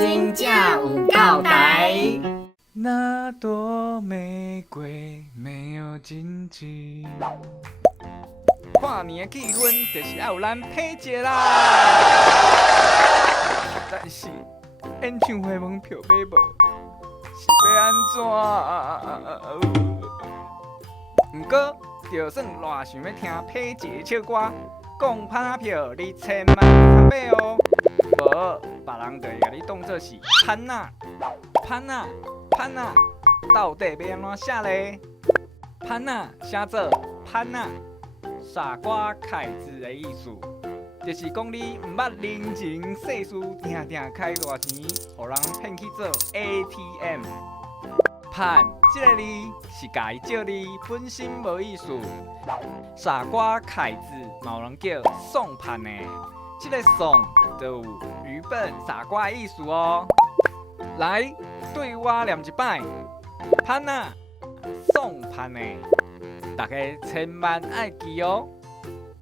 真正有够台。那朵玫瑰没有荆棘。跨年的气氛就是要有咱配节啦。但是演唱会门票买无，是要安怎？不过，就算偌想要听配节唱歌，讲拍票你千万别买哦，无别人就会甲你当作是潘娜。潘娜，到底要安怎写咧？潘娜写做潘娜，傻瓜凯子的意思，就是讲你毋捌人情世事，定定开大钱，互人骗去做 ATM。潘这个字是家己借字，本身无意思。傻瓜凯子嘛有人叫送潘的，这个送就有愚笨傻瓜的意思哦。来，对我念一摆，潘啊，送潘的，大家千万爱记哦。